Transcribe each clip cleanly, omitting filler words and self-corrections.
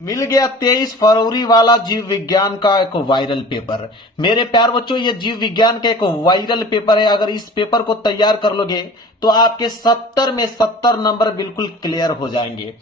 मिल गया 23 फरवरी वाला जीव विज्ञान का एक वायरल पेपर। मेरे प्यार बच्चों, ये जीव विज्ञान का एक वायरल पेपर है। अगर इस पेपर को तैयार कर लोगे तो आपके 70 में 70 नंबर बिल्कुल क्लियर हो जाएंगे।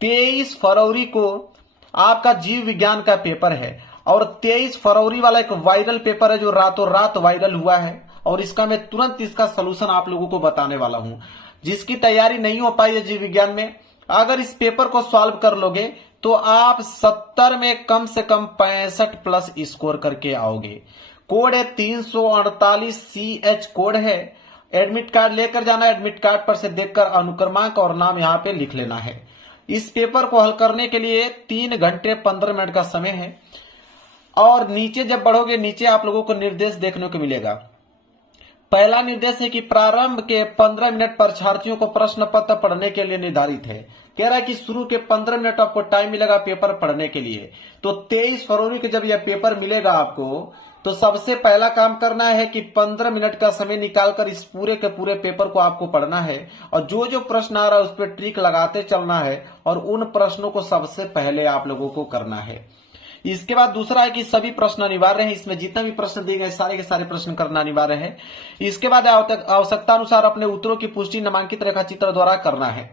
23 फरवरी को आपका जीव विज्ञान का पेपर है और 23 फरवरी वाला एक वायरल पेपर है जो रातों रात वायरल हुआ है और इसका मैं तुरंत इसका सलूशन आप लोगों को बताने वाला हूं। जिसकी तैयारी नहीं हो पाई है जीव विज्ञान में, अगर इस पेपर को सॉल्व कर लोगे तो आप 70 में कम से कम 65 प्लस स्कोर करके आओगे। कोड है 348CH कोड है। एडमिट कार्ड लेकर जाना, एडमिट कार्ड पर से देखकर अनुक्रमांक और नाम यहां पे लिख लेना है। इस पेपर को हल करने के लिए 3 घंटे 15 मिनट का समय है और नीचे जब बढ़ोगे नीचे आप लोगों को निर्देश देखने को मिलेगा। पहला निर्देश है कि प्रारंभ के 15 मिनट परीक्षार्थियों को प्रश्न पत्र पढ़ने के लिए निर्धारित है। कह रहा है कि शुरू के 15 मिनट आपको टाइम मिलेगा पेपर पढ़ने के लिए। तो 23 फरवरी के जब यह पेपर मिलेगा आपको, तो सबसे पहला काम करना है कि 15 मिनट का समय निकालकर इस पूरे के पूरे पेपर को आपको पढ़ना है और जो जो प्रश्न आ रहा है उस पर ट्रिक लगाते चलना है और उन प्रश्नों को सबसे पहले आप लोगों को करना है। इसके बाद दूसरा है कि सभी प्रश्न अनिवार्य हैं। इसमें जितना भी प्रश्न दिए गए सारे के सारे प्रश्न करना अनिवार्य है। इसके बाद आवश्यकता अनुसार अपने उत्तरों की पुष्टि नामांकित रेखाचित्र द्वारा करना है।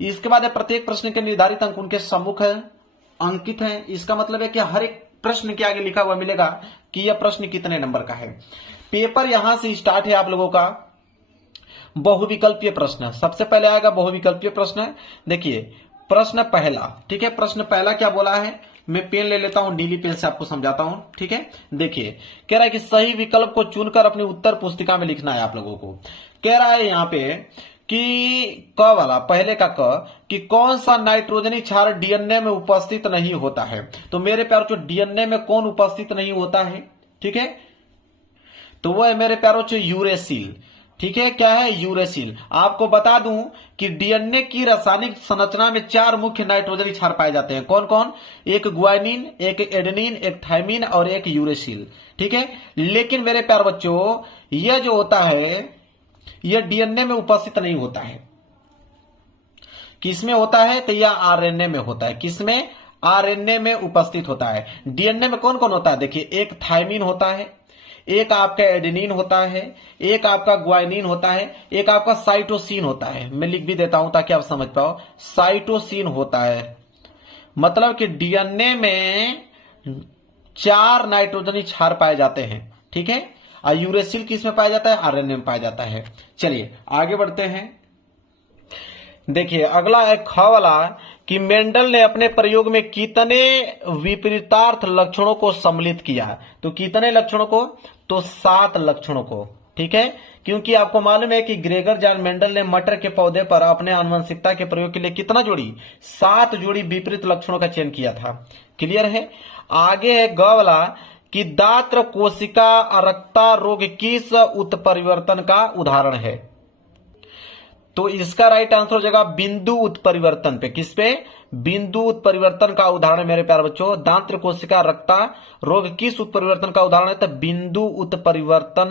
इसके बाद प्रत्येक प्रश्न के निर्धारित अंक उनके सम्मुख अंकित है। इसका मतलब है कि हर एक प्रश्न के आगे लिखा हुआ मिलेगा कि यह प्रश्न कितने नंबर का है। पेपर यहां से स्टार्ट है आप लोगों का। बहुविकल्पीय प्रश्न सबसे पहले आएगा। बहुविकल्पीय प्रश्न देखिए, प्रश्न पहला, ठीक है। प्रश्न पहला क्या बोला है, मैं पेन ले लेता हूं, नीली पेन से आपको समझाता हूं, ठीक है। देखिए, कह रहा है कि सही विकल्प को चुनकर अपनी उत्तर पुस्तिका में लिखना है आप लोगों को। कह रहा है यहां पे कि क वाला, पहले का क, कि कौन सा नाइट्रोजनी क्षार डीएनए में उपस्थित नहीं होता है। तो मेरे प्यारों जो डीएनए में कौन उपस्थित नहीं होता है, ठीक है, तो वो है मेरे प्यारों यूरेसिल, ठीक है। क्या है, यूरेसिल। आपको बता दूं कि डीएनए की रासायनिक संरचना में 4 मुख्य नाइट्रोजनी क्षार पाए जाते हैं। कौन कौन, एक गुआनिन, एक एडेनिन, एक थायमिन और एक यूरेसिल, ठीक है। लेकिन मेरे प्यारे बच्चों, यह जो होता है यह डीएनए में उपस्थित नहीं होता है। किसमें होता है, तो यह आरएनए में होता है। किसमें, आरएनए में उपस्थित होता है। डीएनए में कौन कौन होता है, देखिए, एक थायमिन होता है, एक आपका एडेनिन होता है, एक आपका ग्वाइनिन होता है, एक आपका साइटोसिन होता है। मैं लिख भी देता हूं ताकि आप समझ पाओ। साइटोसिन होता है, मतलब कि डीएनए में 4 नाइट्रोजनी क्षार पाए जाते हैं, ठीक है। और यूरेसिल किस में पाया जाता है, आरएनए में पाया जाता है। चलिए आगे बढ़ते हैं। देखिए अगला है ख वाला, कि मेंडल ने अपने प्रयोग में कितने विपरीतार्थ लक्षणों को सम्मिलित किया। तो कितने लक्षणों को, तो 7 लक्षणों को, ठीक है। क्योंकि आपको मालूम है कि ग्रेगर जॉन मेंडल ने मटर के पौधे पर अपने आनुवंशिकता के प्रयोग के लिए कितना जोड़ी, 7 जोड़ी विपरीत लक्षणों का चयन किया था। क्लियर है। आगे है ग वाला, कि दात्र कोशिका अरक्ता रोग किस उत्परिवर्तन का उदाहरण है। तो इसका राइट आंसर हो जाएगा बिंदु उत्परिवर्तन पे। किस पे, बिंदु उत्परिवर्तन का उदाहरण मेरे प्यारे बच्चों। दांत्र कोशिका रक्ता रोग किस उत्परिवर्तन का उदाहरण है, तो बिंदु उत्परिवर्तन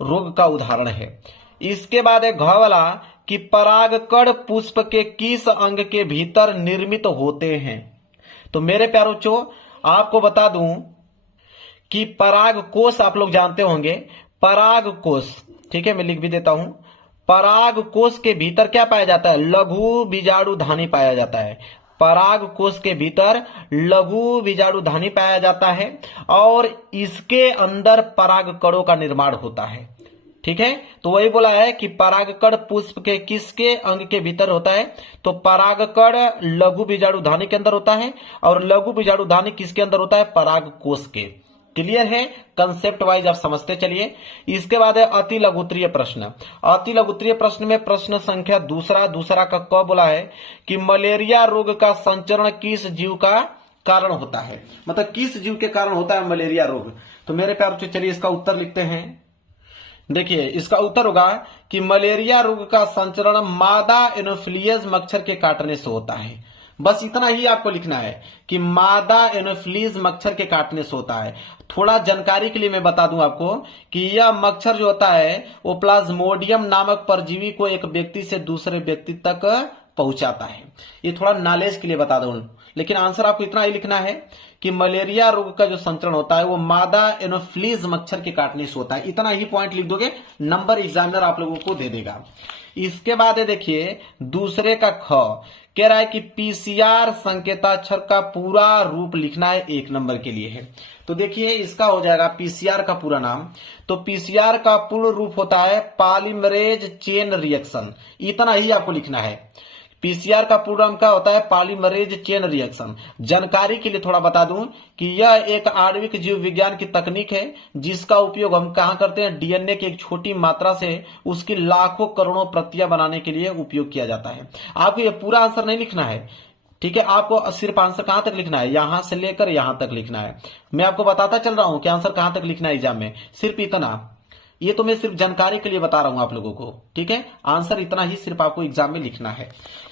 रोग का उदाहरण है। इसके बाद है घ वाला, कि परागकण पुष्प के किस अंग के भीतर निर्मित होते हैं। तो मेरे प्यारे बच्चों आपको बता दूं कि पराग कोष आप लोग जानते होंगे। पराग कोष, ठीक है, मैं लिख भी देता हूं। पराग कोष के भीतर क्या पाया जाता है, लघु बीजाणुधानी पाया जाता है। पराग कोष के भीतर लघु बीजाणुधानी पाया जाता है और इसके अंदर परागकणों का निर्माण होता है, ठीक है। तो वही बोला है कि परागकण पुष्प के किसके अंग के भीतर होता है, तो परागकण लघु बीजाणुधानी के अंदर होता है और लघु बीजाणुधानी किसके अंदर होता है, पराग कोष के। क्लियर है, कंसेप्ट वाइज आप समझते चलिए। इसके बाद है अति लघुत्तरीय प्रश्न। अति लघुत्तरीय प्रश्न में प्रश्न संख्या दूसरा का क बोला है, कि मलेरिया रोग का संचरण किस जीव का कारण होता है। मतलब किस जीव के कारण होता है मलेरिया रोग। तो मेरे प्यार बच्चों चलिए इसका उत्तर लिखते हैं। देखिए इसका उत्तर होगा कि मलेरिया रोग का संचरण मादा एनोफिलियस मच्छर के काटने से होता है। बस इतना ही आपको लिखना है कि मादा एनोफिलीज मच्छर के काटने से होता है। थोड़ा जानकारी के लिए मैं बता दूं आपको कि यह मच्छर जो होता है वो प्लाज्मोडियम नामक परजीवी को एक व्यक्ति से दूसरे व्यक्ति तक पहुंचाता है। ये थोड़ा नॉलेज के लिए बता दूं, लेकिन आंसर आपको इतना ही लिखना है कि मलेरिया रोग का जो संचरण होता है वो मादा एनोफ्लीज मच्छर के काटने से होता है। इतना ही पॉइंट लिख दोगे, नंबर एग्जामिनर आप लोगों को दे देगा। इसके बाद है देखिए दूसरे का ख, कह रहा है कि पीसीआर संकेताक्षर का पूरा रूप लिखना है, 1 नंबर के लिए है। तो देखिए इसका हो जाएगा पीसीआर का पूरा नाम। तो पीसीआर का पूर्ण रूप होता है पॉलीमरेज चेन रिएक्शन, इतना ही आपको लिखना है। पीसीआर का पूर्ण नाम क्या होता है? Polymerase chain reaction. जानकारी के लिए थोड़ा बता दूं कि यह एक आणविक जीव विज्ञान की तकनीक है जिसका उपयोग हम कहां करते हैं? डीएनए की एक छोटी मात्रा से उसकी लाखों करोड़ों प्रतियां बनाने के लिए उपयोग किया जाता है। आपको यह पूरा आंसर नहीं लिखना है, ठीक है, आपको सिर्फ आंसर कहां तक लिखना है? यहां से लेकर यहां तक लिखना है। मैं आपको बताता चल रहा हूं कि आंसर कहां तक लिखना है एग्जाम में, सिर्फ इतना। ये तो मैं सिर्फ जानकारी के लिए बता रहा हूं आप लोगों को, ठीक है। आंसर इतना ही सिर्फ आपको एग्जाम में लिखना है।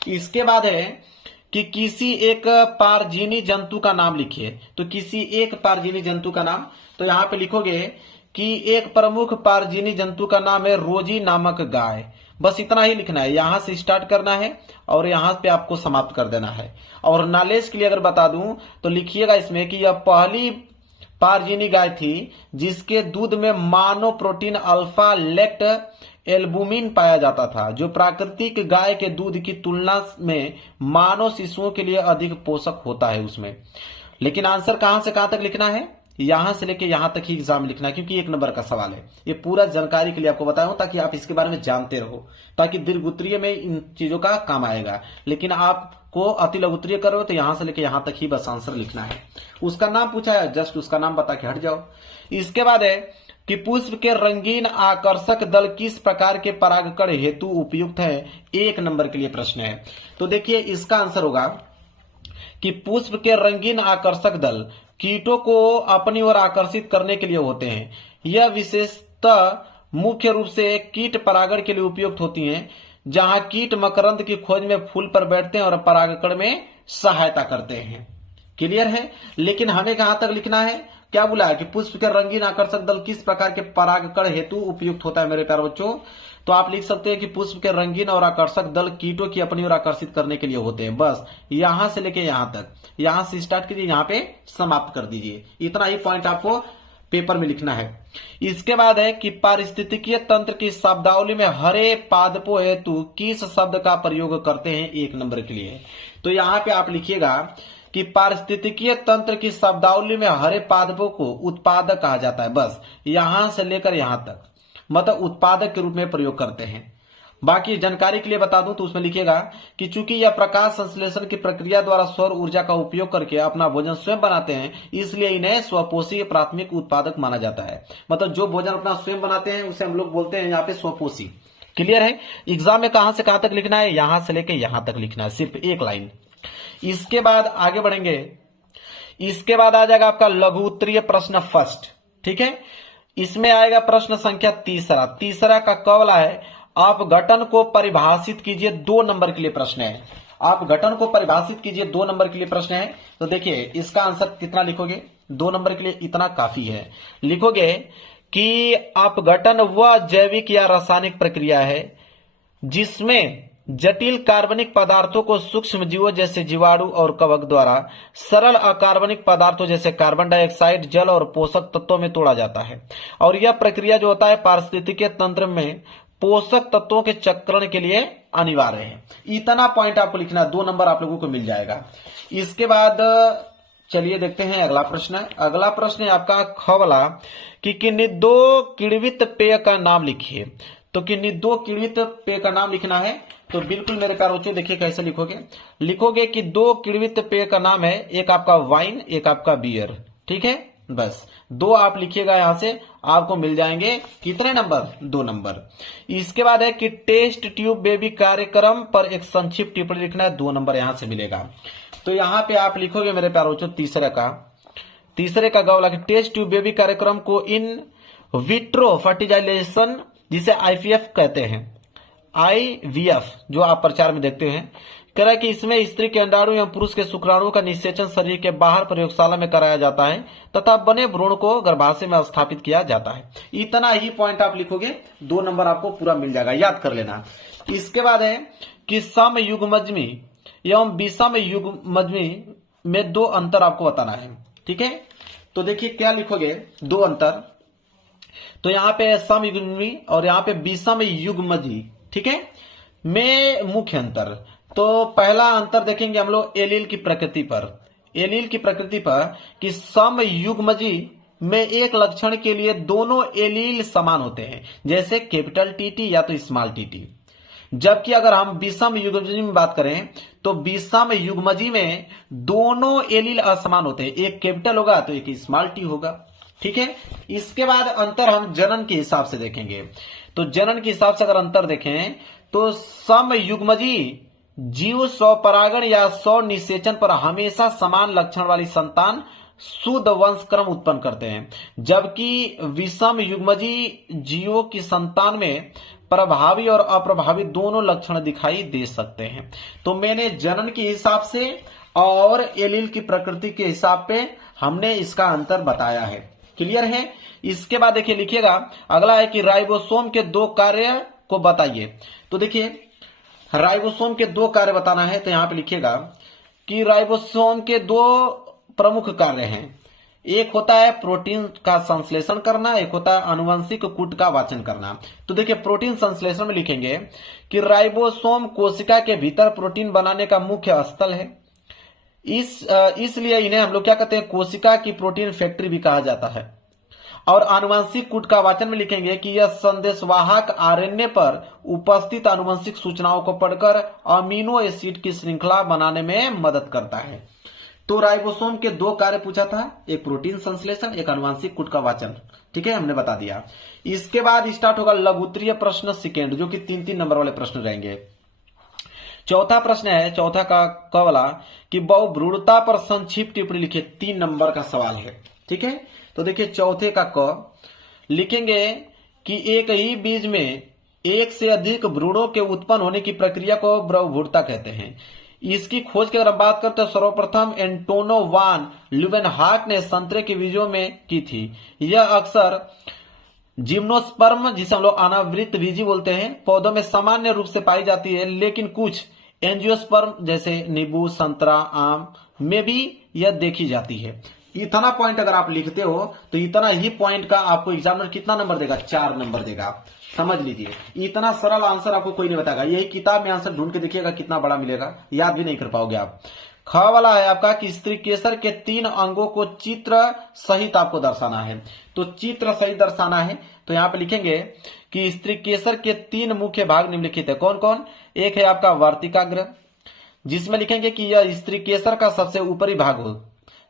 इसके बाद है कि किसी एक पारजीवी जंतु का नाम लिखिए। तो किसी एक पारजीवी जंतु का नाम, तो यहां पे लिखोगे कि एक प्रमुख पारजीवी जंतु का नाम है रोजी नामक गाय। बस इतना ही लिखना है, यहां से स्टार्ट करना है और यहां पे आपको समाप्त कर देना है। और नॉलेज के लिए अगर बता दूं तो लिखिएगा इसमें कि यह पहली पारजीवी गाय थी जिसके दूध में मानो प्रोटीन अल्फा लेक्ट एल्बुमिन पाया जाता था, जो प्राकृतिक गाय के दूध की तुलना में मानव शिशुओं के लिए अधिक पोषक होता है उसमें। लेकिन आंसर कहां से कहां तक लिखना है? यहां से लेके यहां तक ही एग्जाम लिखना है, क्योंकि 1 नंबर का सवाल है। ये पूरा जानकारी के लिए आपको बताया हूं ताकि आप इसके बारे में जानते रहो, ताकि दीर्घ उत्तरीय में इन चीजों का काम आएगा। लेकिन आपको अति लघु उत्तरीय करो तो यहां से लेके यहां तक ही बस आंसर लिखना है। उसका नाम पूछा है, जस्ट उसका नाम बता के हट जाओ। इसके बाद है कि पुष्प के रंगीन आकर्षक दल किस प्रकार के परागकण हेतु उपयुक्त है? 1 नंबर के लिए प्रश्न है। तो देखिए इसका आंसर होगा कि पुष्प के रंगीन आकर्षक दल कीटों को अपनी ओर आकर्षित करने के लिए होते हैं। यह विशेषतः मुख्य रूप से कीट परागण के लिए उपयुक्त होती हैं, जहां कीट मकरंद की खोज में फूल पर बैठते हैं और परागकण में सहायता करते हैं। क्लियर है? लेकिन हमें कहां तक लिखना है? क्या बोला है कि पुष्प के रंगीन आकर्षक दल किस प्रकार के परागकण हेतु उपयुक्त होता है मेरे प्यारे बच्चों। तो आप लिख सकते हैं कि पुष्प के रंगीन और आकर्षक दल कीटों की अपनी ओर आकर्षित करने के लिए होते हैं। बस यहां से लेके यहां तक, यहां से स्टार्ट कीजिए, यहां पे समाप्त कर दीजिए। इतना ही पॉइंट आपको पेपर में लिखना है। इसके बाद है कि पारिस्थितिकीय तंत्र की शब्दावली में हरे पादपों हेतु किस शब्द का प्रयोग करते हैं? 1 नंबर के लिए। तो यहां पे आप लिखिएगा कि पारिस्थितिकीय तंत्र की शब्दावली में हरे पादपों को उत्पादक कहा जाता है। बस यहां से लेकर यहां तक, मतलब उत्पादक के रूप में प्रयोग करते हैं। बाकी जानकारी के लिए बता दूं तो उसमें लिखिएगा कि चूंकि यह प्रकाश संश्लेषण की प्रक्रिया द्वारा सौर ऊर्जा का उपयोग करके अपना भोजन स्वयं बनाते हैं, इसलिए इन्हें स्वपोषी प्राथमिक उत्पादक माना जाता है। मतलब जो भोजन अपना स्वयं बनाते हैं उसे हम लोग बोलते हैं यहाँ पे स्वपोषी। क्लियर है? एग्जाम में कहां से कहां तक लिखना है? यहां से लेकर यहां तक लिखना है, सिर्फ 1 लाइन। इसके बाद आगे बढ़ेंगे। इसके बाद आ जाएगा आपका लघु उत्तरीय प्रश्न फर्स्ट, ठीक है। इसमें आएगा प्रश्न संख्या तीसरा का कवला है अपघटन को परिभाषित कीजिए। 2 नंबर के लिए प्रश्न है। आप घटन को परिभाषित कीजिए, 2 नंबर के लिए प्रश्न है। तो देखिए इसका आंसर कितना लिखोगे? 2 नंबर के लिए इतना काफी है। लिखोगे कि अपघटन वह जैविक या रासायनिक प्रक्रिया है जिसमें जटिल कार्बनिक पदार्थों को सूक्ष्म जीवों जैसे जीवाणु और कवक द्वारा सरल अकार्बनिक पदार्थों जैसे कार्बन डाइऑक्साइड, जल और पोषक तत्वों में तोड़ा जाता है। और यह प्रक्रिया जो होता है पारिस्थितिकीय तंत्र में पोषक तत्वों के चक्रण के लिए अनिवार्य है। इतना पॉइंट आपको लिखना, 2 नंबर आप लोगों को मिल जाएगा। इसके बाद चलिए देखते हैं अगला प्रश्न। अगला प्रश्न है आपका ख वाला कि किन्हीं 2 किण्वित पेय का नाम लिखिए। तो किन्हीं 2 किण्वित पेय का नाम लिखना है। तो बिल्कुल मेरे प्यारे बच्चों देखिए कैसे लिखोगे। लिखोगे कि 2 किण्वित पेय का नाम है, एक आपका वाइन, एक आपका बियर, ठीक है। बस 2 आप लिखिएगा, यहां से आपको मिल जाएंगे कितने नंबर? 2 नंबर। इसके बाद है कि टेस्ट ट्यूब बेबी कार्यक्रम पर एक संक्षिप्त टिप्पणी लिखना है, 2 नंबर यहां से मिलेगा। तो यहां पे आप लिखोगे मेरे प्यारे बच्चों तीसरे का गौला कि टेस्ट ट्यूब बेबी कार्यक्रम को इन विट्रो फर्टिलाइजेशन जिसे आईवीएफ कहते हैं, IVF जो आप प्रचार में देखते हैं, कह रहा है कि इसमें स्त्री के अंडाणु एवं पुरुष के शुक्राणु का निषेचन शरीर के बाहर प्रयोगशाला में कराया जाता है तथा बने भ्रूण को गर्भाशय में स्थापित किया जाता है। इतना ही पॉइंट आप लिखोगे, 2 नंबर आपको पूरा मिल जाएगा, याद कर लेना। इसके बाद है कि समयुग्मजमी एवं विषम युग्मजमी में दो अंतर आपको बताना है। ठीक है, तो देखिए क्या लिखोगे, दो अंतर। तो यहाँ पे सम युग्मी और यहाँ पे विषम युग्मजी, ठीक है, में मुख्य अंतर। तो पहला अंतर देखेंगे हम लोग एलील की प्रकृति पर, एलील की प्रकृति पर कि सम युग्मजी में एक लक्षण के लिए दोनों एलील समान होते हैं, जैसे कैपिटल टीटी या तो स्मॉल टीटी। जबकि अगर हम विषम युग्मजी में बात करें तो विषम युग्मजी में दोनों एलील असमान होते हैं, एक कैपिटल होगा तो एक स्मॉल टी होगा। ठीक है, इसके बाद अंतर हम जनन के हिसाब से देखेंगे। तो जनन के हिसाब से अगर अंतर देखें तो सम युग्मजी जीव स्वपरागण या स्व निषेचन पर हमेशा समान लक्षण वाली संतान शुद्ध वंश क्रम उत्पन्न करते हैं, जबकि विषम युग्मजी जीवों की संतान में प्रभावी और अप्रभावी दोनों लक्षण दिखाई दे सकते हैं। तो मैंने जनन के हिसाब से और एलील की प्रकृति के हिसाब पे हमने इसका अंतर बताया है। क्लियर है। इसके बाद देखिए लिखिएगा, अगला है कि राइबोसोम के दो कार्य को बताइए। तो देखिए राइबोसोम के दो कार्य बताना है, तो यहां पे लिखिएगा कि राइबोसोम के दो प्रमुख कार्य हैं, एक होता है प्रोटीन का संश्लेषण करना, एक होता है आनुवंशिक कूट का वाचन करना। तो देखिए प्रोटीन संश्लेषण में लिखेंगे कि राइबोसोम कोशिका के भीतर प्रोटीन बनाने का मुख्य स्थल है, इसलिए इन्हें हम लोग क्या कहते हैं, कोशिका की प्रोटीन फैक्ट्री भी कहा जाता है। और आनुवंशिक कूट का वाचन में लिखेंगे कि यह संदेशवाहक आरएनए पर उपस्थित आनुवंशिक सूचनाओं को पढ़कर अमीनो एसिड की श्रृंखला बनाने में मदद करता है। तो राइबोसोम के दो कार्य पूछा था, एक प्रोटीन संश्लेषण, एक आनुवंशिक कूट का वाचन। ठीक है, हमने बता दिया। इसके बाद स्टार्ट होगा लघुत्तरीय प्रश्न सेकेंड, जो कि 3-3 नंबर वाले प्रश्न रहेंगे। चौथा प्रश्न है, चौथा का क वाला कि बहुभ्रूणता पर संक्षिप्त टिप्पणी लिखिए, 3 नंबर का सवाल है। ठीक है, तो देखिए चौथे का क लिखेंगे कि एक ही बीज में एक से अधिक भ्रूणों के उत्पन्न होने की प्रक्रिया को बहुभ्रूणता कहते हैं। इसकी खोज की अगर हम बात करते हैं, सर्वप्रथम एंटोनो वान ल्यूवेनहाक ने संतरे के बीजों में की थी। यह अक्सर जिम्नोस्पर्म, जिसे हम लोग अनावृत बीजी बोलते हैं, पौधों में सामान्य रूप से पाई जाती है, लेकिन कुछ एंजियोस्पर्म जैसे नींबू, संतरा, आम में भी यह देखी जाती है। इतना पॉइंट अगर आप लिखते हो तो इतना ही पॉइंट का आपको एग्जामिनर कितना नंबर देगा, 4 नंबर देगा। समझ लीजिए, इतना सरल आंसर आपको कोई नहीं बताएगा। यही किताब में आंसर ढूंढ के देखिएगा कितना बड़ा मिलेगा, याद भी नहीं कर पाओगे आप। ख वाला है आपका कि स्त्री केसर के 3 अंगों को चित्र सहित आपको दर्शाना है। तो चित्र सहित दर्शाना है तो यहां पे लिखेंगे कि स्त्री केसर के 3 मुख्य भाग निम्नलिखित है। कौन कौन? एक है आपका वर्तिकाग्र, जिसमें लिखेंगे कि यह स्त्री केसर का सबसे ऊपरी भाग हो,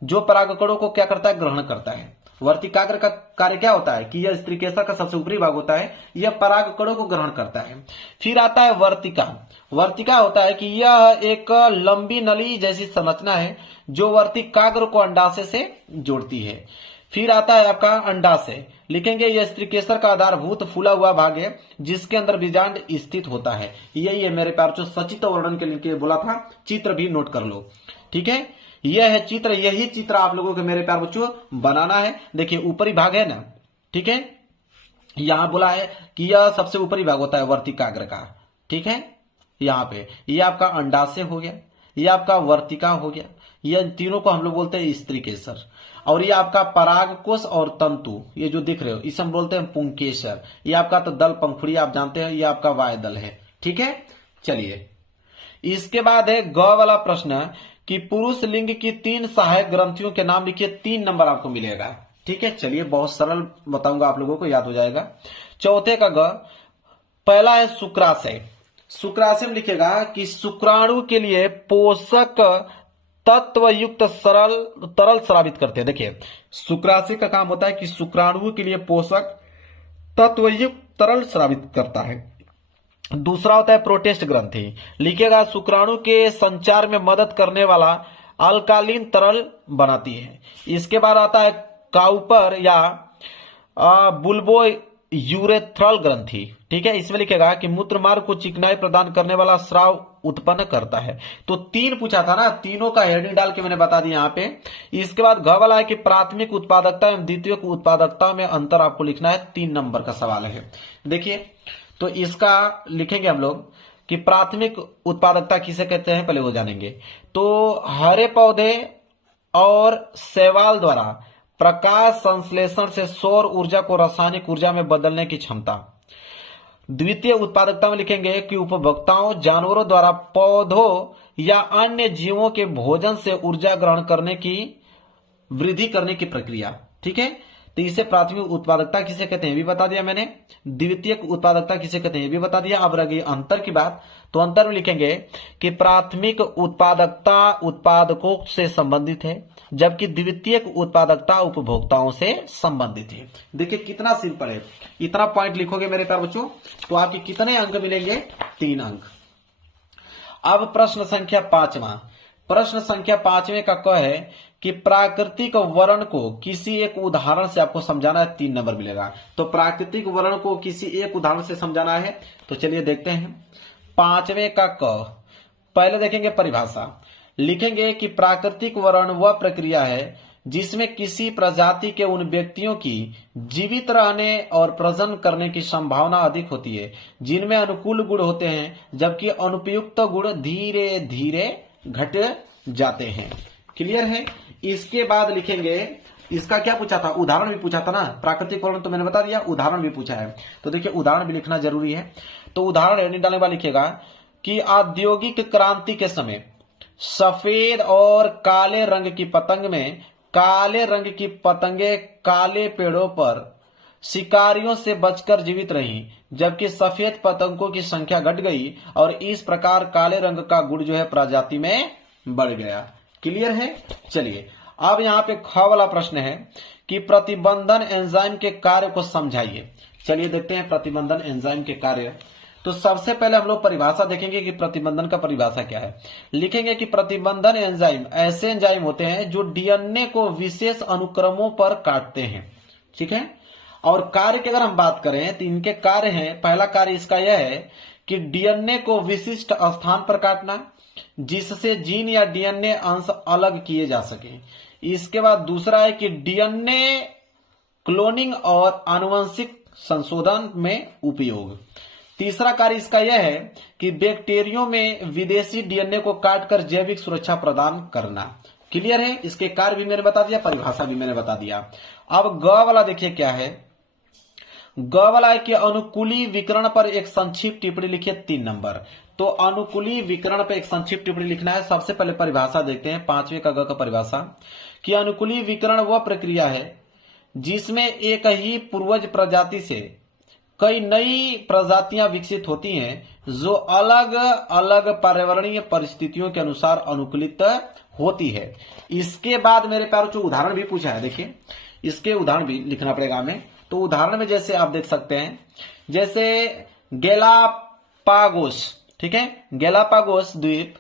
जो परागकणों को क्या करता है, ग्रहण करता है। वर्तिकाग्र का कार्य क्या होता है कि यह स्त्री केसर का सबसे ऊपरी भाग होता है, यह परागकणों को ग्रहण करता है। फिर आता है वर्तिका। वर्तिका होता है कि यह एक लंबी नली जैसी संरचना है जो वर्तिकाग्र को अंडाशय से जोड़ती है। फिर आता है आपका अंडाशय, लिखेंगे यह स्त्री केसर का आधारभूत फूला हुआ भाग है जिसके अंदर बीजांड स्थित होता है। यही है मेरे प्यार, जो सचित्र वर्णन के लिए बोला था, चित्र भी नोट कर लो। ठीक है, यह है चित्र, यही चित्र आप लोगों को मेरे प्यार बच्चों बनाना है। देखिए ऊपरी भाग है ना, ठीक है, यहां बोला है कि यह सबसे ऊपरी भाग होता है वर्तिकाग्र का। ठीक है, यहां पे यह आपका अंडाशय हो गया, यह आपका वर्तिका हो गया, यह तीनों को हम लोग बोलते हैं स्त्री केसर। और ये आपका परागकोश और तंतु, ये जो दिख रहे हो इसे हम बोलते हैं पुंकेसर। ये आपका तो दल पंखुड़ी आप जानते हैं, ये आपका वायुदल है। ठीक है, चलिए इसके बाद है ग वाला प्रश्न कि पुरुष लिंग की 3 सहायक ग्रंथियों के नाम लिखिए, 3 नंबर आपको मिलेगा। ठीक है, चलिए बहुत सरल बताऊंगा, आप लोगों को याद हो जाएगा। चौथे का ग, पहला है शुक्राशय। शुक्राशय में लिखेगा कि शुक्राणु के लिए पोषक तत्व युक्त तरल स्रावित करते हैं। देखिए शुक्राशय का काम होता है कि शुक्राणु के लिए पोषक तत्व युक्त तरल स्रावित करता है। दूसरा होता है प्रोटेस्ट ग्रंथि, लिखेगा शुक्राणु के संचार में मदद करने वाला अल्कालीन तरल बनाती है। इसके बाद आता है काउपर या बुल्बो यूरेथ्रल ग्रंथि। ठीक है, इसमें लिखेगा कि मूत्र मार्ग को चिकनाई प्रदान करने वाला स्राव उत्पन्न करता है। तो 3 पूछा था ना, तीनों का हेडिंग डाल के मैंने बता दिया यहाँ पे। इसके बाद घ वाला है कि प्राथमिक उत्पादकता एवं द्वितीयक उत्पादकता में अंतर आपको लिखना है, 3 नंबर का सवाल है। देखिए तो इसका लिखेंगे हम लोग कि प्राथमिक उत्पादकता किसे कहते हैं, पहले वो जानेंगे। तो हरे पौधे और शैवाल द्वारा प्रकाश संश्लेषण से सौर ऊर्जा को रासायनिक ऊर्जा में बदलने की क्षमता। द्वितीय उत्पादकता में लिखेंगे कि उपभोक्ताओं जानवरों द्वारा पौधों या अन्य जीवों के भोजन से ऊर्जा ग्रहण करने की वृद्धि करने की प्रक्रिया। ठीक है, तो इसे प्राथमिक उत्पादकता किसे कहते हैं भी बता दिया मैंने, द्वितीयक उत्पादकता किसे कहते हैं भी बता दिया। अब रह गई अंतर की बात, तो अंतर में लिखेंगे कि प्राथमिक उत्पादकता उत्पादकों से संबंधित है, जबकि द्वितीयक उत्पादकता उपभोक्ताओं से संबंधित है। देखिए कितना सिंपल है, इतना पॉइंट लिखोगे मेरे प्यारे बच्चों तो आपके कितने अंक मिलेंगे, 3 अंक। अब प्रश्न संख्या 5वां, प्रश्न संख्या 5वें का क है कि प्राकृतिक वर्ण को किसी एक उदाहरण से आपको समझाना है, 3 नंबर मिलेगा। तो प्राकृतिक वर्ण को किसी एक उदाहरण से समझाना है, तो चलिए देखते हैं। 5वें का क, पहले देखेंगे परिभाषा, लिखेंगे कि प्राकृतिक वर्ण वह प्रक्रिया है जिसमें किसी प्रजाति के उन व्यक्तियों की जीवित रहने और प्रजनन करने की संभावना अधिक होती है जिनमें अनुकूल गुण होते हैं, जबकि अनुपयुक्त गुण धीरे धीरे घट जाते हैं। क्लियर है। इसके बाद लिखेंगे, इसका क्या पूछा था, उदाहरण भी पूछा था ना, प्राकृतिक वर्ण तो मैंने बता दिया, उदाहरण भी पूछा है, तो देखिए उदाहरण भी लिखना जरूरी है। तो उदाहरण हेडिंग डालने वाला लिखेगा कि औद्योगिक क्रांति के समय सफेद और काले रंग की पतंग में काले रंग की पतंगे काले पेड़ों पर शिकारियों से बचकर जीवित रहीं, जबकि सफेद पतंगों की संख्या घट गई और इस प्रकार काले रंग का गुण जो है प्रजाति में बढ़ गया। क्लियर है। चलिए अब यहाँ पे ख वाला प्रश्न है कि प्रतिबंधन एंजाइम के कार्य को समझाइए। चलिए देखते हैं प्रतिबंधन एंजाइम के कार्य। तो सबसे पहले हम लोग परिभाषा देखेंगे कि प्रतिबंधन का परिभाषा क्या है। लिखेंगे कि प्रतिबंधन एंजाइम ऐसे एंजाइम होते हैं जो डीएनए को विशेष अनुक्रमों पर काटते हैं। ठीक है, और कार्य की अगर हम बात करें तो इनके कार्य हैं, पहला कार्य इसका यह है कि डीएनए को विशिष्ट स्थान पर काटना जिससे जीन या डीएनए अंश अलग किए जा सके। इसके बाद दूसरा है कि डीएनए क्लोनिंग और आनुवंशिक संशोधन में उपयोग। तीसरा कार्य इसका यह है कि बैक्टीरियो में विदेशी डीएनए को काटकर जैविक सुरक्षा प्रदान करना। क्लियर है। इसके कार्य भी मैंने बता दिया, परिभाषा भी मैंने बता दिया। अब ग वाला देखिए क्या है, ग वाला है कि अनुकूली विकर्ण पर एक संक्षिप्त टिप्पणी लिखिए, 3 नंबर। तो अनुकूली विकर्ण पर एक संक्षिप्त टिप्पणी लिखना है। सबसे पहले परिभाषा देखते हैं, 5वें का ग का परिभाषा कि अनुकूली विकर्ण वह प्रक्रिया है जिसमें एक ही पूर्वज प्रजाति से कई नई प्रजातियां विकसित होती हैं जो अलग अलग पर्यावरणीय परिस्थितियों के अनुसार अनुकूलित होती है। इसके बाद मेरे प्यारों जो उदाहरण भी पूछा है, देखिए इसके उदाहरण भी लिखना पड़ेगा हमें। तो उदाहरण में जैसे आप देख सकते हैं, जैसे गैलापागोस, ठीक है, गैलापागोस द्वीप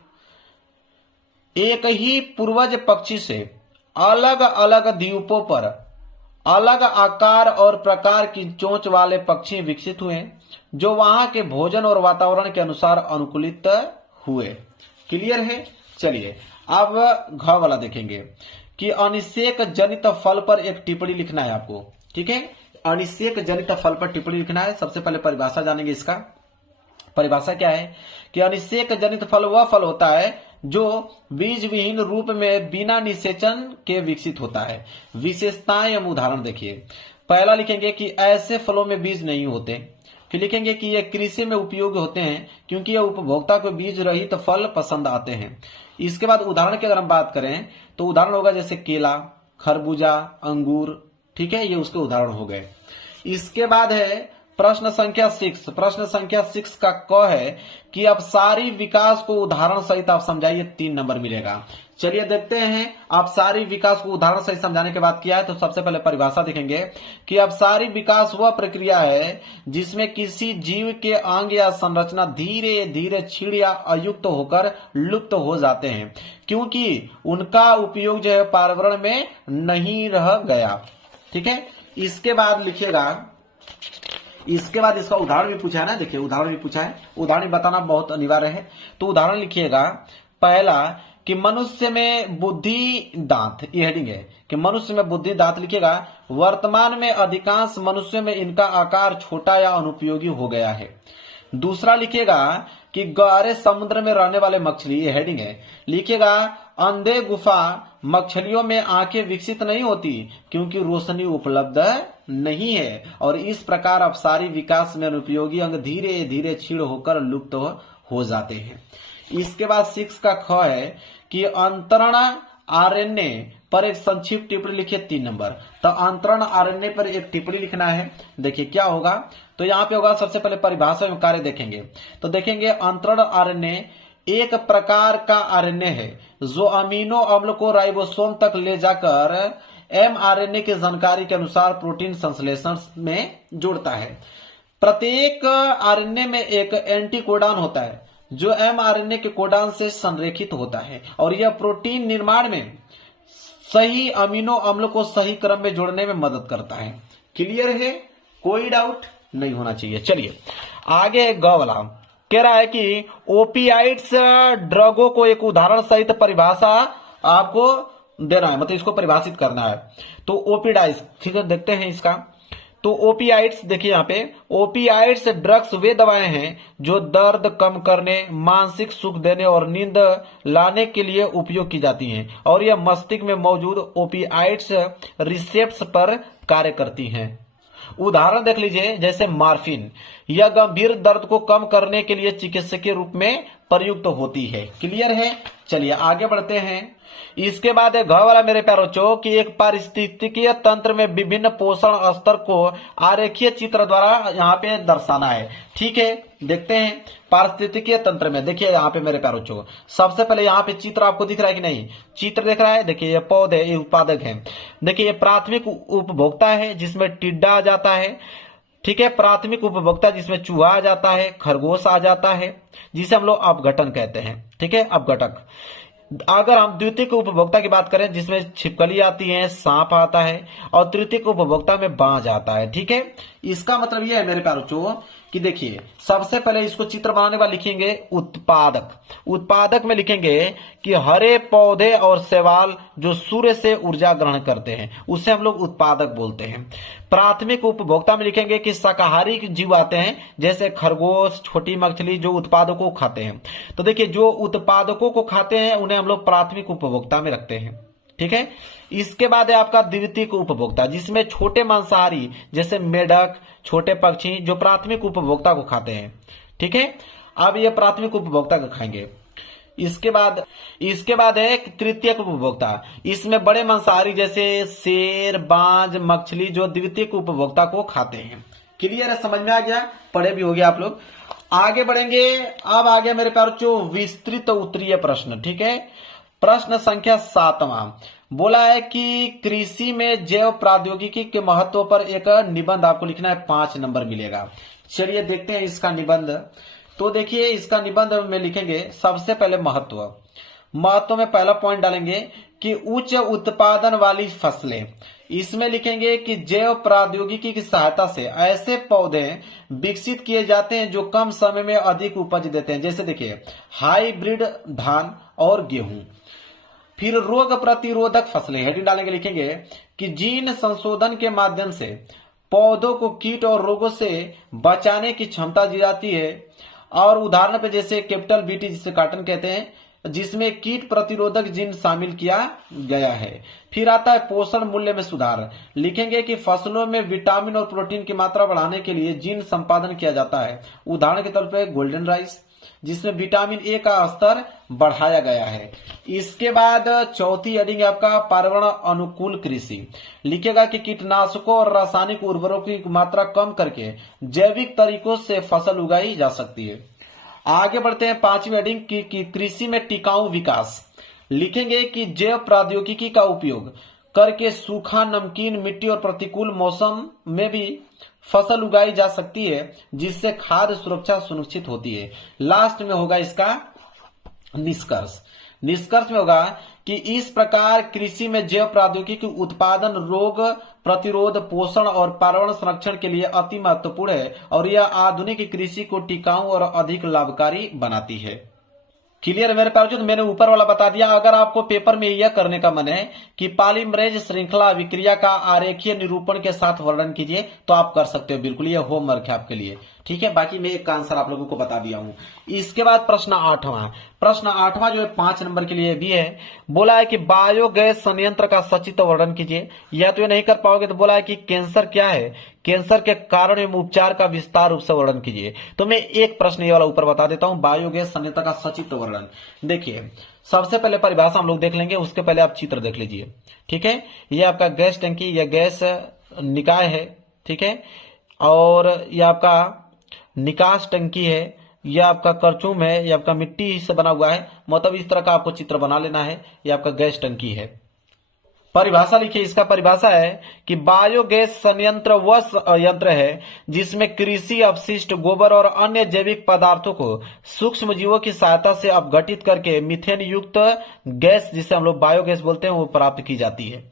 एक ही पूर्वज पक्षी से अलग अलग द्वीपों पर अलग आकार और प्रकार की चोंच वाले पक्षी विकसित हुए जो वहां के भोजन और वातावरण के अनुसार अनुकूलित हुए। क्लियर है। चलिए अब घ वाला देखेंगे कि अनिषेक जनित फल पर एक टिप्पणी लिखना है आपको। ठीक है, अनिषेक जनित फल पर टिप्पणी लिखना है। सबसे पहले परिभाषा जानेंगे। इसका परिभाषा क्या है कि अनिषेक जनित फल वह फल होता है जो बीज विहीन रूप में बिना निषेचन के विकसित होता है। विशेषताएं हम उदाहरण देखिए। पहला लिखेंगे कि ऐसे फलों में बीज नहीं होते। फिर लिखेंगे कि ये कृषि में उपयोगी होते हैं क्योंकि ये उपभोक्ता को बीज रहित तो फल पसंद आते हैं। इसके बाद उदाहरण की अगर हम बात करें तो उदाहरण होगा जैसे केला, खरबूजा, अंगूर। ठीक है, ये उसके उदाहरण हो गए। इसके बाद है प्रश्न संख्या 6। प्रश्न संख्या 6 का क है कि अपसारी विकास को उदाहरण सहित आप समझाइए, 3 नंबर मिलेगा। चलिए देखते हैं। अपसारी विकास को उदाहरण सहित समझाने के बाद किया है तो सबसे पहले परिभाषा देखेंगे कि अपसारी विकास वह प्रक्रिया है जिसमें किसी जीव के अंग या संरचना धीरे धीरे क्षीण या अयुक्त होकर लुप्त हो जाते हैं क्योंकि उनका उपयोग जो है पर्यावरण में नहीं रह गया। ठीक है, इसके बाद लिखिएगा, इसके बाद इसका उदाहरण भी पूछा है ना, देखिए उदाहरण भी पूछा है, उदाहरण बताना बहुत अनिवार्य है। तो उदाहरण लिखिएगा। पहला कि मनुष्य में बुद्धि दांत, ये हेडिंग है कि मनुष्य में बुद्धि दांत लिखिएगा। वर्तमान में अधिकांश मनुष्य में इनका आकार छोटा या अनुपयोगी हो गया है। दूसरा लिखिएगा कि गहरे समुद्र में रहने वाले मछली, ये हेडिंग है, लिखिएगा अंधे गुफा मछलियों में आंखें विकसित नहीं होती क्योंकि रोशनी उपलब्ध नहीं है और इस प्रकार अपसारी विकास में अनुपयोगी अंग धीरे धीरे क्षीण होकर लुप्त हो जाते हैं। इसके बाद 6 का ख है कि अंतरण आरएनए पर एक संक्षिप्त टिप्पणी लिखिए 3 नंबर। तो अंतरण आरएनए पर एक टिप्पणी लिखना है। देखिए क्या होगा, तो यहाँ पे होगा सबसे पहले परिभाषा एवं कार्य देखेंगे। तो देखेंगे अंतरण आरएनए एक प्रकार का आरएनए है जो अमीनो अम्ल को राइबोसोम तक ले जाकर एमआरएनए की जानकारी के अनुसार प्रोटीन संश्लेषण में जोड़ता है। प्रत्येक आरएनए में एक एंटीकोडॉन होता है जो एमआरएनए के कोडॉन से संरेखित होता है और यह प्रोटीन निर्माण में सही अमीनो अम्ल को सही क्रम में जोड़ने में मदद करता है। क्लियर है, कोई डाउट नहीं होना चाहिए। चलिए आगे ग वाला कह रहा है कि ओपियाइड्स ड्रगों को एक उदाहरण सहित परिभाषा आपको देना है, मतलब इसको परिभाषित करना है। तो ओपिडाइड्स, ठीक है, देखते हैं इसका। तो ओपियाइड्स देखिए यहाँ पे, ओपियाइड्स ड्रग्स वे दवाएं हैं जो दर्द कम करने, मानसिक सुख देने और नींद लाने के लिए उपयोग की जाती हैं और यह मस्तिष्क में मौजूद ओपियाइड्स रिसेप्टर्स पर कार्य करती हैं। उदाहरण देख लीजिए, जैसे मॉर्फिन, यह गंभीर दर्द को कम करने के लिए चिकित्सकीय रूप में प्रयुक्त होती है। क्लियर है, चलिए आगे बढ़ते हैं। इसके बाद घ वाला मेरे प्यारे बच्चों कि एक पारिस्थितिकीय तंत्र में विभिन्न पोषण स्तर को आरेखीय चित्र द्वारा यहाँ पे दर्शाना है। ठीक है, देखते हैं पारिस्थितिकीय तंत्र में। देखिए यहाँ पे मेरे प्यारे बच्चों, सबसे पहले यहाँ पे चित्र आपको दिख रहा है कि नहीं? चित्र दिख रहा है। देखिए ये पौधे, ये उत्पादक है। देखिए ये प्राथमिक उपभोक्ता है जिसमें टिड्डा आ जाता है। ठीक है, प्राथमिक उपभोक्ता जिसमें चूहा आ जाता है, खरगोश आ जाता है, जिसे हम लोग अपघटन कहते हैं। ठीक है, अपघटक। अगर हम द्वितीयक उपभोक्ता की बात करें जिसमें छिपकली आती है, सांप आता है, और तृतीयक उपभोक्ता में बाज आता है। ठीक है, इसका मतलब यह है मेरे प्यारे बच्चों कि देखिए सबसे पहले इसको चित्र बनाने वाले लिखेंगे उत्पादक। उत्पादक में लिखेंगे कि हरे पौधे और शैवाल जो सूर्य से ऊर्जा ग्रहण करते हैं उसे हम लोग उत्पादक बोलते हैं। प्राथमिक उपभोक्ता में लिखेंगे कि शाकाहारी जीव आते हैं जैसे खरगोश, छोटी मछली जो उत्पादकों को खाते हैं। तो देखिए जो उत्पादकों को खाते हैं उन्हें हम लोग प्राथमिक उपभोक्ता में रखते हैं। ठीक है, इसके बाद है आपका द्वितीयक उपभोक्ता जिसमें छोटे मांसाहारी जैसे मेढक, छोटे पक्षी जो प्राथमिक उपभोक्ता को खाते हैं। ठीक है, अब ये प्राथमिक उपभोक्ता को खाएंगे। इसके बाद है तृतीयक उपभोक्ता, इसमें बड़े मांसाहारी जैसे शेर, बाज, मछली जो द्वितीयक उपभोक्ता को खाते हैं। क्लियर है, समझ में आ गया? पढ़े भी हो गया आप लोग। आगे बढ़ेंगे। अब आ गया मेरे प्यारे बच्चों विस्तृत उत्तरीय प्रश्न। ठीक है, प्रश्न संख्या 7वां बोला है कि कृषि में जैव प्रौद्योगिकी के महत्व पर एक निबंध आपको लिखना है, 5 नंबर मिलेगा। चलिए देखते हैं इसका निबंध। तो देखिए इसका निबंध में लिखेंगे सबसे पहले महत्व में पहला पॉइंट डालेंगे कि उच्च उत्पादन वाली फसलें। इसमें लिखेंगे कि जैव प्रौद्योगिकी की सहायता से ऐसे पौधे विकसित किए जाते हैं जो कम समय में अधिक उपज देते हैं। जैसे देखिए हाइब्रिड धान और गेहूं। फिर रोग प्रतिरोधक फसलें, हेडिंग डालेंगे, लिखेंगे कि जीन संशोधन के माध्यम से पौधों को कीट और रोगों से बचाने की क्षमता दी जाती है। और उदाहरण पे जैसे कैपिटल बीटी जिसे कॉटन कहते हैं जिसमें कीट प्रतिरोधक जीन शामिल किया गया है। फिर आता है पोषण मूल्य में सुधार। लिखेंगे कि फसलों में विटामिन और प्रोटीन की मात्रा बढ़ाने के लिए जीन संपादन किया जाता है। उदाहरण के तौर पर गोल्डन राइस जिसमें विटामिन ए का स्तर बढ़ाया गया है। इसके बाद चौथी हेडिंग आपका पर्यावरण अनुकूल कृषि। लिखेगा कि कीटनाशकों और रासायनिक उर्वरकों की मात्रा कम करके जैविक तरीकों से फसल उगाई जा सकती है। आगे बढ़ते हैं 5वीं हेडिंग की कृषि में टिकाऊ विकास। लिखेंगे कि जैव प्रौद्योगिकी का उपयोग करके सूखा, नमकीन मिट्टी और प्रतिकूल मौसम में भी फसल उगाई जा सकती है जिससे खाद्य सुरक्षा सुनिश्चित होती है। लास्ट में होगा इसका निष्कर्ष। निष्कर्ष में होगा कि इस प्रकार कृषि में जैव प्रौद्योगिकी उत्पादन रोग प्रतिरोध, पोषण और पर्यावरण संरक्षण के लिए अति महत्वपूर्ण है और यह आधुनिक कृषि को टिकाऊ और अधिक लाभकारी बनाती है। क्लियर मेरे प्यारे बच्चों, मैंने ऊपर वाला बता दिया। अगर आपको पेपर में यह करने का मन है कि पॉलीमरेज श्रृंखला अभिक्रिया का आरेखीय निरूपण के साथ वर्णन कीजिए तो आप कर सकते हो। बिल्कुल ये होमवर्क है आपके लिए। ठीक है, बाकी मैं एक का आंसर आप लोगों को बता दिया हूं। इसके बाद प्रश्न 8वां, प्रश्न 8वां जो है 5 नंबर के लिए भी है। बोला है कि बायोगैस संयंत्र का सचित्र वर्णन कीजिए। या तो ये नहीं कर पाओगे तो बोला है कि कैंसर क्या है, कैंसर के कारण एवं उपचार का विस्तार रूप से वर्णन कीजिए। तो मैं एक प्रश्न ये वाला ऊपर बता देता हूं, बायोगैस संयंत्र का सचित्र वर्णन। देखिए सबसे पहले परिभाषा हम लोग देख लेंगे, उसके पहले आप चित्र देख लीजिए। ठीक है, ये आपका गैस टंकी या गैस निकाय है। ठीक है, और ये आपका निकास टंकी है, यह आपका करचूम है, यह आपका मिट्टी से बना हुआ है। मतलब इस तरह का आपको चित्र बना लेना है। यह आपका गैस टंकी है। परिभाषा लिखिए, इसका परिभाषा है कि बायोगैस संयंत्र वह यंत्र है जिसमें कृषि अपशिष्ट, गोबर और अन्य जैविक पदार्थों को सूक्ष्म जीवों की सहायता से अपघटित करके मीथेन युक्त गैस, जिसे हम लोग बायोगैस बोलते हैं, वो प्राप्त की जाती है।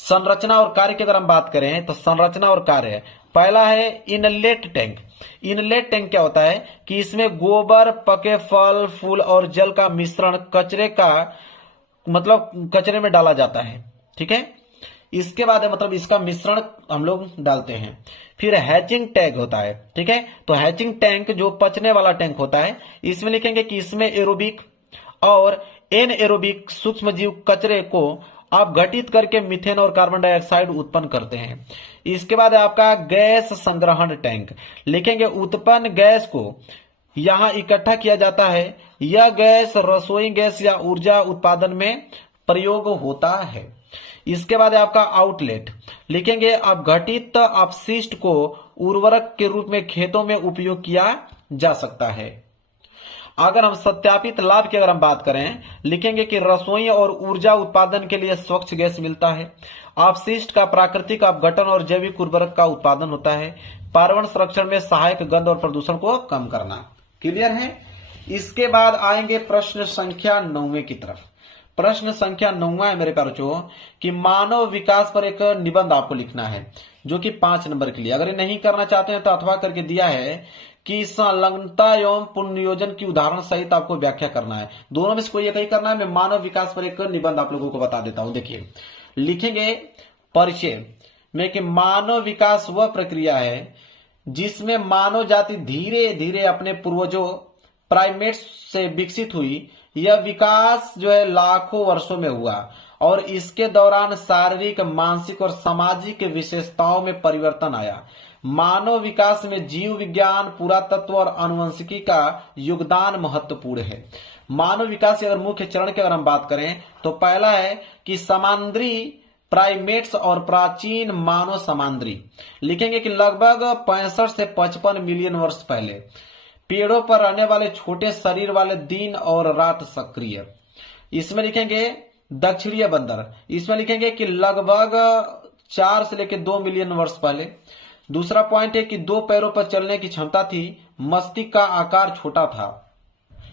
संरचना और कार्य की अगर हम बात करें तो संरचना और कार्य, पहला है इनलेट टैंक। इनलेट टैंक क्या होता है कि इसमें गोबर, पके फल फूल और जल का मिश्रण कचरे का मतलब कचरे में डाला जाता है। ठीक है, इसके बाद है मतलब इसका मिश्रण हम लोग डालते हैं। फिर हैचिंग टैंक होता है। ठीक है, तो हैचिंग टैंक जो पचने वाला टैंक होता है, इसमें लिखेंगे कि इसमें एरोबिक और एनएरोबिक सूक्ष्म जीव कचरे को अपघटित करके मीथेन और कार्बन डाइऑक्साइड उत्पन्न करते हैं। इसके बाद आपका गैस संग्रहण टैंक, लिखेंगे उत्पन्न गैस को यहां इकट्ठा किया जाता है। यह गैस रसोई गैस या ऊर्जा उत्पादन में प्रयोग होता है। इसके बाद आपका आउटलेट, लिखेंगे अपघटित अपशिष्ट को उर्वरक के रूप में खेतों में उपयोग किया जा सकता है। अगर हम सत्यापित लाभ की अगर हम बात करें, लिखेंगे कि रसोई और ऊर्जा उत्पादन के लिए स्वच्छ गैस मिलता है। अपशिष्ट का प्राकृतिक अपघटन और जैविक उर्वरक का उत्पादन होता है। पर्यावरण संरक्षण में सहायक, गंध और प्रदूषण को कम करना। क्लियर है। इसके बाद आएंगे प्रश्न संख्या 9 की तरफ। प्रश्न संख्या 9 है मेरे प्यारे बच्चों कि मानव विकास पर एक निबंध आपको लिखना है, जो कि 5 नंबर के लिए। अगर ये नहीं करना चाहते हैं तो अथवा करके दिया है कि संलग्नता एवं पुनर्नियोजन की उदाहरण सहित आपको व्याख्या करना है। दोनों में से कोई एक ही करना है। मैं मानव विकास पर एक निबंध आप लोगों को बता देता हूं। देखिए, लिखेंगे परिचय में कि मानव विकास वह प्रक्रिया है जिसमें मानव जाति धीरे धीरे अपने पूर्वजों प्राइमेट्स से विकसित हुई। यह विकास जो है लाखों वर्षों में हुआ और इसके दौरान शारीरिक, मानसिक और सामाजिक विशेषताओं में परिवर्तन आया। मानव विकास में जीव विज्ञान, पुरातत्व और आनुवंशिकी का योगदान महत्वपूर्ण है। मानव विकास के अगर मुख्य चरण की अगर हम बात करें तो पहला है कि समांद्री प्राइमेट्स और प्राचीन मानव समांद्री, लिखेंगे कि लगभग 65 से 55 मिलियन वर्ष पहले पेड़ों पर रहने वाले छोटे शरीर वाले दिन और रात सक्रिय। इसमें लिखेंगे दक्षिणीय बंदर, इसमें लिखेंगे कि लगभग 4 से लेकर 2 मिलियन वर्ष पहले। दूसरा पॉइंट है कि 2 पैरों पर चलने की क्षमता थी, मस्तिष्क का आकार छोटा था।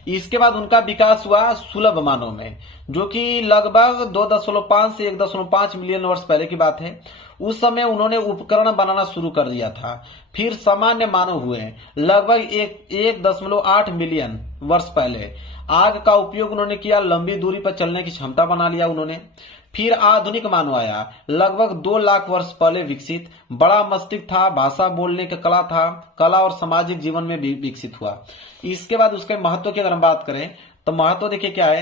इसके बाद उनका विकास हुआ सुलभ मानव में, जो कि लगभग 2.5 से 1.5 मिलियन वर्ष पहले की बात है। उस समय उन्होंने उपकरण बनाना शुरू कर दिया था। फिर सामान्य मानव हुए लगभग 1.8 मिलियन वर्ष पहले। आग का उपयोग उन्होंने किया, लंबी दूरी पर चलने की क्षमता बना लिया उन्होंने। फिर आधुनिक मानव आया, लगभग 2 लाख वर्ष पहले विकसित। बड़ा मस्तिष्क था, भाषा बोलने का कला था, कला और सामाजिक जीवन में भी विकसित हुआ। इसके बाद उसके महत्व की अगर हम बात करें तो महत्व देखिए क्या है।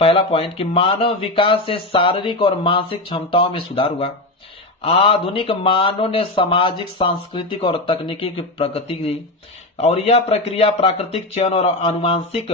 पहला पॉइंट कि मानव विकास से शारीरिक और मानसिक क्षमताओं में सुधार हुआ। आधुनिक मानव ने सामाजिक, सांस्कृतिक और तकनीकी की प्रगति की और यह प्रक्रिया प्राकृतिक चयन और आनुवांशिक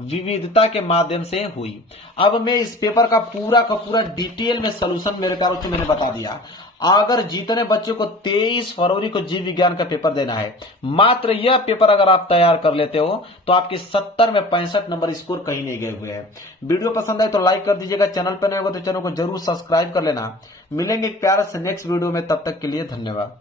विविधता के माध्यम से हुई। अब मैं इस पेपर का पूरा डिटेल में सलूशन मेरे प्यारों को मैंने बता दिया। अगर जितने बच्चों को 23 फरवरी को जीव विज्ञान का पेपर देना है, मात्र यह पेपर अगर आप तैयार कर लेते हो तो आपके 70 में 65 नंबर स्कोर कहीं नहीं गए हुए हैं। वीडियो पसंद आए तो लाइक कर दीजिएगा, चैनल पर नए हो तो चैनल को जरूर सब्सक्राइब कर लेना। मिलेंगे एक प्यारे से नेक्स्ट वीडियो में, तब तक के लिए धन्यवाद।